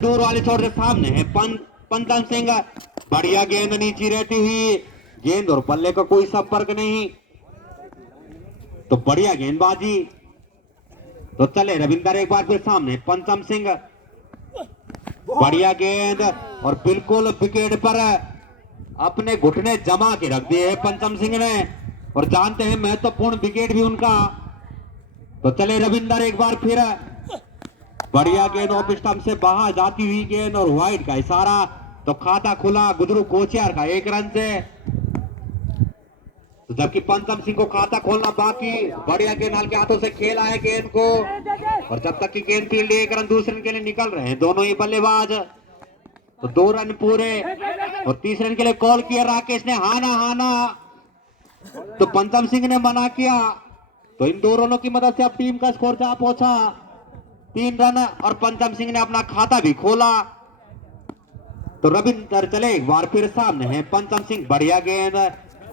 दूर वाले छोर से सामने है पंतन सिंह। बढ़िया गेंद नीचे रहती हुई, गेंद और बल्ले का कोई संपर्क नहीं, तो बढ़िया गेंदबाजी। तो चले रविंदर एक बार फिर सामने पंचम सिंह, बढ़िया गेंद और बिल्कुल विकेट पर अपने घुटने जमा के रख दिए पंचम सिंह ने, और जानते हैं महत्वपूर्ण विकेट भी उनका। तो चले रविंदर एक बार फिर, बढ़िया गेंद ऑफ स्टंप से बाहर जाती हुई गेंद और वाइड का इशारा, तो खाता खुला गुजरू कोचियार का 1 रन से। तो जबकि पंचम सिंह को खाता खोलना बाकी। बढ़िया गेंद हल्के हाथों से खेला है गेंद को, और जब तक की गेंद फील्ड 1 रन दूसरे रन के लिए निकल रहे हैं दोनों ही बल्लेबाज। तो 2 रन पूरे, और तीसरे रन के लिए कॉल किया राकेश ने, हाना हाना, तो पंचम सिंह ने मना किया। तो इन दो रनों की मदद से अब टीम का स्कोर जा पहुंचा 3 रन, और पंचम सिंह ने अपना खाता भी खोला। तो रविंदर चले एक बार फिर सामने है पंचम सिंह, बढ़िया गेंद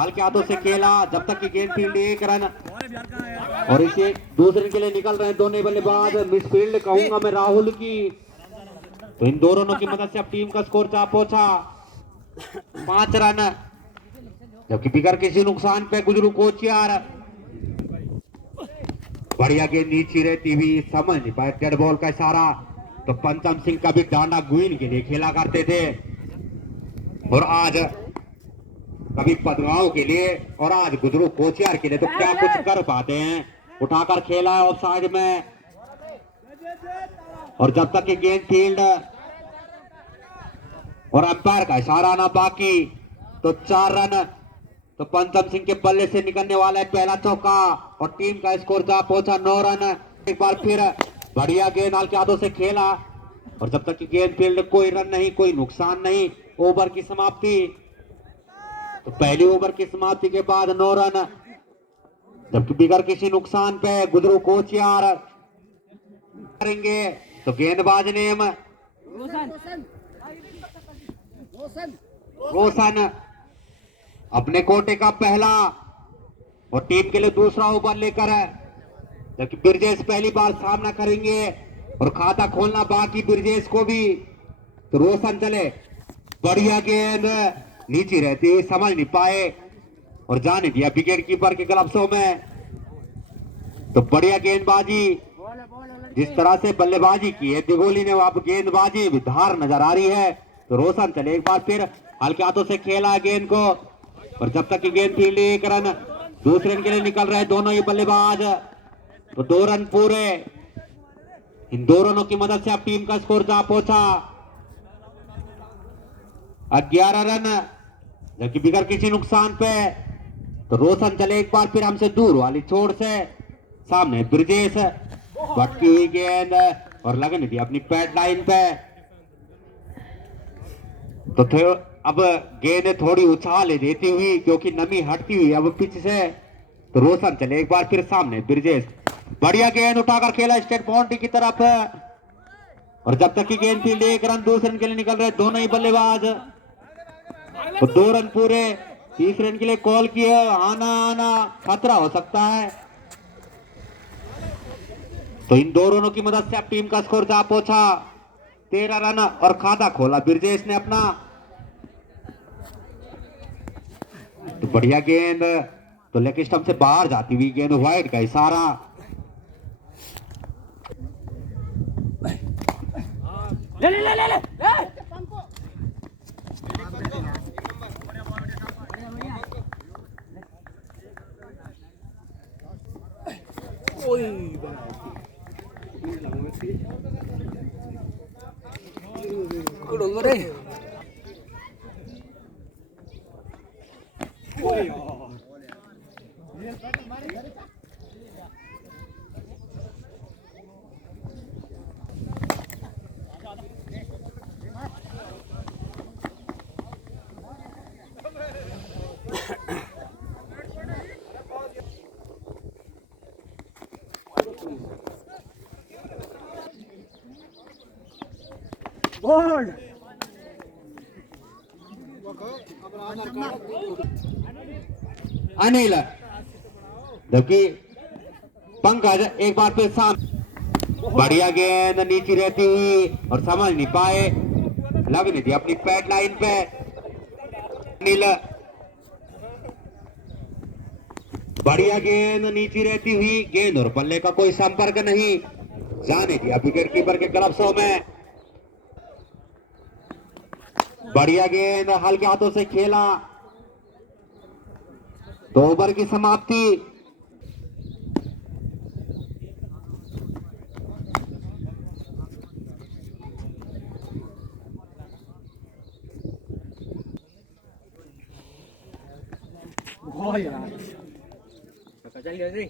हल्के हाथों से खेला, जब तक की गेंद फील्ड 1 रन, और इसे दूसरे के लिए निकल रहे हैं दोनों बल्लेबाज। मिसफील्ड कहूंगा मैं राहुल की। तो इन 2 रनों की मदद से अब टीम का स्कोर जा पहुंचा 5 रन, जबकि बिगर किसी नुकसान पे गुजरू कोचियार। बढ़िया गेंद नीचे रहती हुई, समझ नहीं पाए डेड बॉल का इशारा। तो पंचम सिंह का भी डांडा ग्वीन के लिए खेला करते थे, और आज कभी पदगांव के लिए और आज गुजरू कोचियार के लिए, तो क्या कुछ कर पाते हैं। उठाकर खेला है ऑफ साइड में, और जब तक की गेंद फील्ड और अंपायर का इशारा ना बाकी, तो 4 रन। तो पंचम सिंह के बल्ले से निकलने वाला है पहला चौका, और टीम का स्कोर जा पहुंचा 9 रन। एक बार फिर बढ़िया गेंद हल्के हाथों से खेला, और जब तक की गेंद फील्ड कोई रन नहीं, कोई नुकसान नहीं। ओवर की समाप्ति, तो पहली ओवर की समाप्ति के बाद 9 रन, जबकि बिगर किसी नुकसान पे गुजरू कोचियार करेंगे। तो गेंदबाज नेम रोशन अपने कोटे का पहला और टीम के लिए दूसरा ओवर लेकर है, जबकि ब्रिजेश पहली बार सामना करेंगे और खाता खोलना बाकी ब्रिजेश को भी। तो रोशन चले, बढ़िया गेंद नीचे रहती हुई, समझ नहीं पाए और जाने दिया विकेट कीपर के ग्लव्सों में। तो बढ़िया गेंदबाजी, जिस तरह से बल्लेबाजी की है दिगोली ने, अब गेंदबाजी भी धार नजर आ रही है। तो रोशन चले एक बार फिर, हल्के हाथों से खेला गेंद को, और जब तक की गेंद फील्ड 1 रन, दूसरे रन के लिए निकल रहे दोनों ही बल्लेबाज। तो 2 रन पूरे, इन 2 रनों की मदद से अब टीम का स्कोर जा पहुंचा 11 रन, जबकि बिगर किसी नुकसान पे। तो रोशन चले एक बार फिर हमसे दूर वाली छोर से, सामने ब्रिजेश, भटकी हुई गेंद और लगने दी अपनी पैड लाइन पे। तो अब गेंद थोड़ी उछाल देती हुई, क्योंकि नमी हटती हुई अब पिच से। तो रोशन चले एक बार फिर सामने ब्रिजेश, बढ़िया गेंद उठाकर खेला स्टेट बाउंड्री की तरफ, और जब तक की गेंद फील्ड 1 रन, दूसरे रन के लिए निकल रहे दोनों ही बल्लेबाज। तो 2 रन पूरे, तीसरे रन के लिए कॉल किया, आना आना खतरा हो सकता है। तो इन 2 रनों की मदद से अब टीम का स्कोर जा पहुंचा 13 रन, और खाता खोला ब्रिजेश ने अपना। तो बढ़िया गेंद, तो लेग स्टंप से बाहर जाती हुई गेंद, वाइड का इशारा। ले ले ले ले ले अनिल, जबकि पंकज एक बार फिर सामने, बढ़िया गेंद नीचे रहती हुई और समझ नहीं पाए, लग नहीं थी अपनी पैड लाइन पे। नील बढ़िया गेंद नीचे रहती हुई, गेंद और बल्ले का कोई संपर्क नहीं, जाने दिया विकेट कीपर के ग्लव्सों में। बढ़िया गेंद हल्के हाथों से खेला, 2 ओवर की समाप्ति। चल गया जी।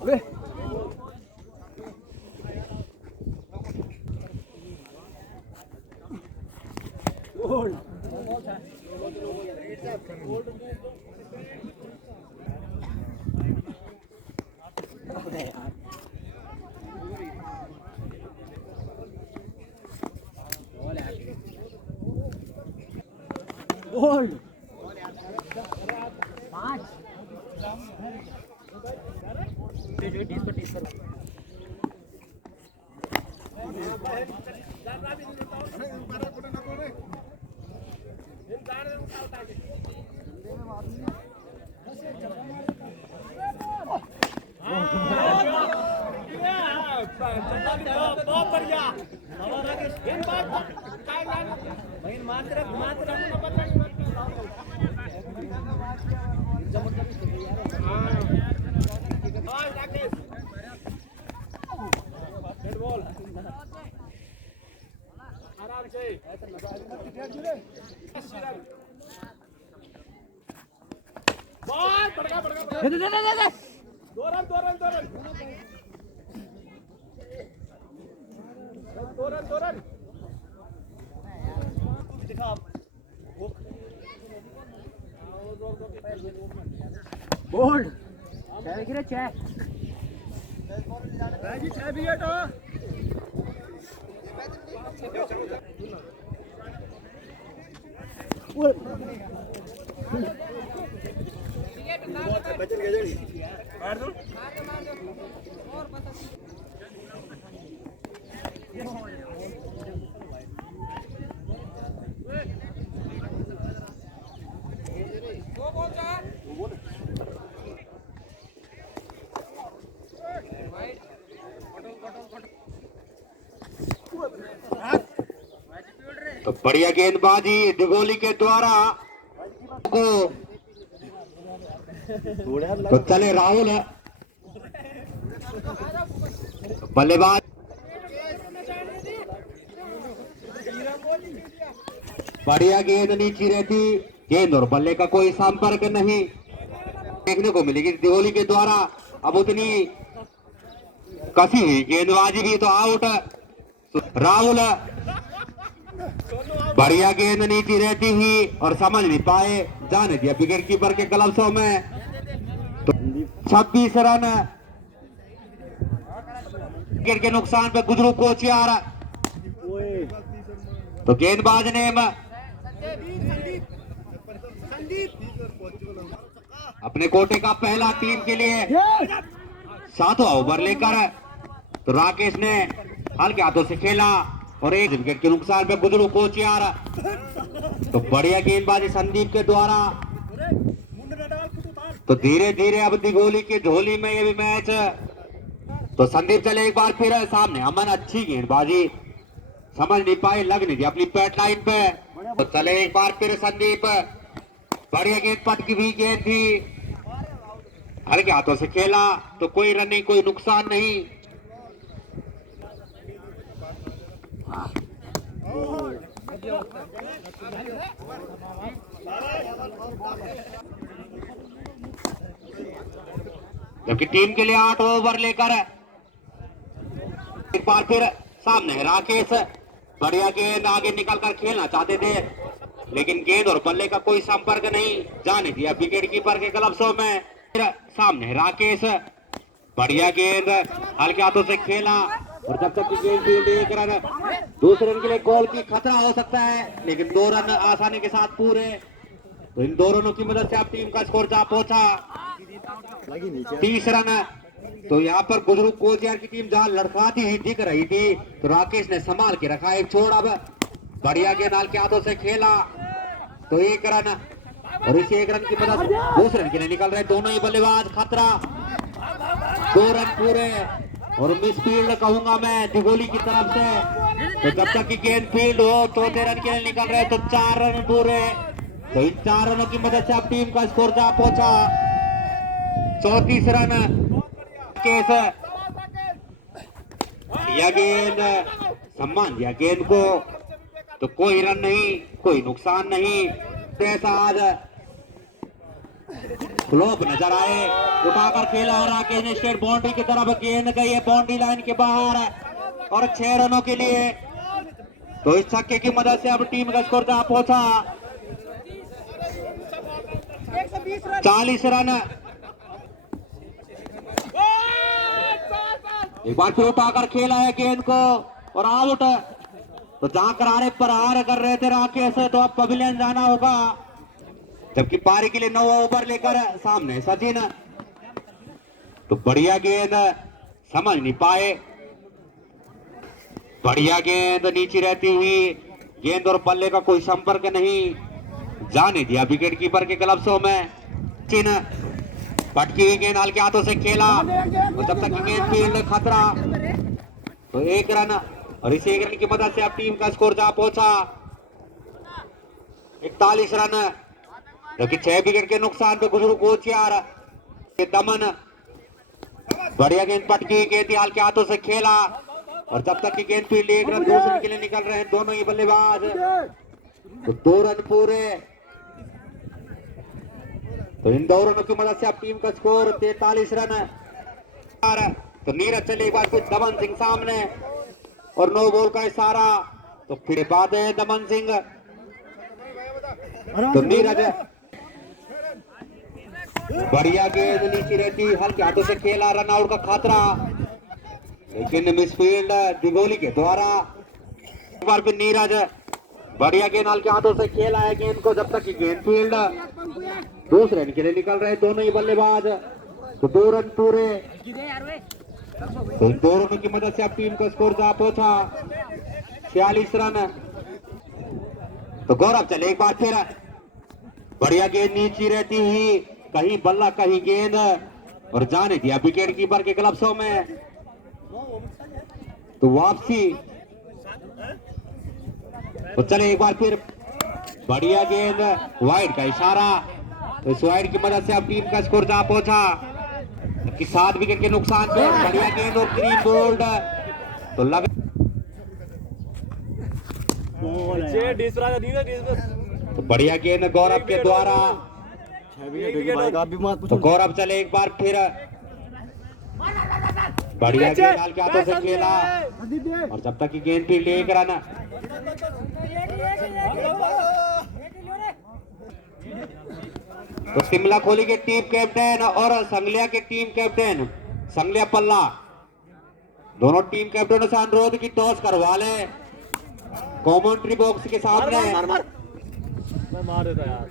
अबे गोल्ड 5 बहुत बढ़िया आराम से दे दे दे दे 2 run 2 run 2 run 2 run 2 run दिखा बोल्ड चाय गिरे चाय भाई चाय भी है तो बचन गए जड़ी मार दो और बता वो बोल जा तो बढ़िया गेंदबाजी दिगोली के द्वारा को तो चले राहुल बल्लेबाज। बढ़िया गेंद नीचे रहती, गेंद और बल्ले का कोई संपर्क नहीं देखने को मिलेगी दिगोली के द्वारा। अब उतनी कसी हुई गेंदबाजी भी तो आउट राहुल। बढ़िया गेंद नीचे रहती हुई और समझ नहीं पाए, जाने दिया विकेट कीपर के ग्लव्सों में। तो 26 रन विकेट के नुकसान पे गुजरू कोचियार। तो गेंदबाज ने अपने कोटे का पहला टीम के लिए 7वां ओवर लेकर तो राकेश ने हल्के हाथों से खेला और 1 विकेट के नुकसान पे गुजरू कोचियार। तो बढ़िया गेंदबाजी संदीप के द्वारा। तो धीरे धीरे अब दिगोली की झोली में ये भी मैच। तो संदीप चले एक बार फिर सामने, अमन अच्छी गेंदबाजी, समझ नहीं पाए, लग नहीं थी अपनी पैट लाइन पे। तो चले एक बार फिर संदीप, बढ़िया गेंद पट की भी गेंद थी, हल्के हाथों से खेला तो कोई रन नहीं, कोई नुकसान नहीं। जबकि टीम के लिए 8 ओवर लेकर एक बार फिर सामने राकेश, बढ़िया गेंद आगे निकल कर खेलना चाहते थे, लेकिन गेंद और बल्ले का कोई संपर्क नहीं, जाने दिया विकेट कीपर के ग्लव्सों में। सामने राकेश, बढ़िया गेंद हल्के हाथों से खेला और जब तक की गेंद फील्ड, एक रन, दूसरे रन के लिए गोल की खतरा हो सकता है, लेकिन 2 रन आसानी के साथ पूरे। तो इन 2 रनों की मदद से अब टीम का स्कोर जा पहुंचा 30 रन। तो यहाँ पर बुजुर्ग कोचियार की टीम जहां लड़खड़ाती हुई दिख रही थी, तो राकेश ने संभाल के रखा एक छोड़। अब बढ़िया गेंद हल्के हाथों से खेला तो 1 रन, और इस 1 रन की मदद दूसरे रन के लिए निकल रहे दोनों ही बल्लेबाज। खतरा, 2 रन पूरे और मिस फील्ड कहूंगा मैं दिगोली की तरफ से। तो जब तक की गेंद फील्ड हो, चौथे रन के लिए निकल रहे तो 4 रन पूरे। तो इन 4 रनों की मदद से अब टीम का स्कोर जा पहुंचा 34 रन। केस यह गेंद सम्मान दिया गेंद को, तो कोई रन नहीं, कोई नुकसान नहीं। ऐसा आज फ्लॉप नजर आए, उठाकर खेला और राकेश ने स्ट्रेट बाउंड्री की तरफ, गेंद गई है बाउंड्री लाइन के बाहर और 6 रनों के लिए। तो इस छक्के की मदद से अब टीम का स्कोर जा पहुंचा 40 रन। एक बार फिर उठाकर खेला है गेंद को और आउट। तो जहां करारे प्रहार कर रहे थे राकेश, तो अब पवेलियन जाना होगा, जबकि पारी के लिए 9 ओवर लेकर सामने सचिन। तो बढ़िया गेंद समझ नहीं पाए, बढ़िया गेंद नीचे रहती हुई, गेंद और बल्ले का कोई संपर्क नहीं, जाने दिया विकेट कीपर के ग्लव्सों में। चिन पटकी हुई गेंद हल्के हाथों से खेला और जब तक गेंद फील्ड, खतरा। तो 1 रन और इस 1 रन की मदद से अब टीम का स्कोर जा पहुंचा 41 रन, जो कि 6 विकेट के नुकसान पे बुजुर्ग कोचियार के दमन। बढ़िया गेंद पटकी, गेंद हल्के हाथों से खेला और जब तक की गेंद फील्ड, 1 रन दूसरे के लिए निकल रहे हैं दोनों ही बल्लेबाज। तो 2 रन पूरे। तो इन 2 रनों की मदद से अब टीम का स्कोर 43 रन। तो नीरज चले एक बार फिर दमन सिंह सामने और नो बॉल का इशारा। तो फिर बात है दमन सिंह, तो नीरज, बढ़िया गेंद नीचे रहती, हल्के हाथों से खेला, रन आउट का खतरा, लेकिन मिसफील्ड दिगोली के द्वारा। एक बार फिर नीरज, बढ़िया गेंद हल्के हाथों से खेला है गेंद को, जब तक की गेंद फील्ड, दूसरे रन के लिए निकल रहे दोनों ही बल्लेबाज। तो 2 रन पूरे। तो इन 2 रनों की मदद से अब टीम का स्कोर जा पहुंचा 46 रन। तो गौरव चले एक बार फिर, बढ़िया गेंद नीचे रहती हुई, कहीं बल्ला कहीं गेंद और जाने दिया विकेट कीपर के ग्लव्सों में। तो वापसी, तो चले एक बार फिर, बढ़िया गेंद, वाइड का इशारा। तो इस वाइड की मदद से अब टीम का स्कोर जा पहुंचा कि 7 विकेट के नुकसान पे। बढ़िया गेंद और ग्रीन बोल्ड, तो लग, तो बढ़िया गेंद गौरव के द्वारा। तो गौरव चले एक बार फिर, बढ़िया गेंद हल्के हाथों से खेला और जब तक की गेंद फील्ड, 1 रन। तो शिमला खोली के टीम कैप्टन और संगलिया के टीम कैप्टन, संगलिया पल्ला, दोनों टीम कैप्टनों से अनुरोध की टॉस करवा ले कमेंट्री बॉक्स के सामने। मार देता यार।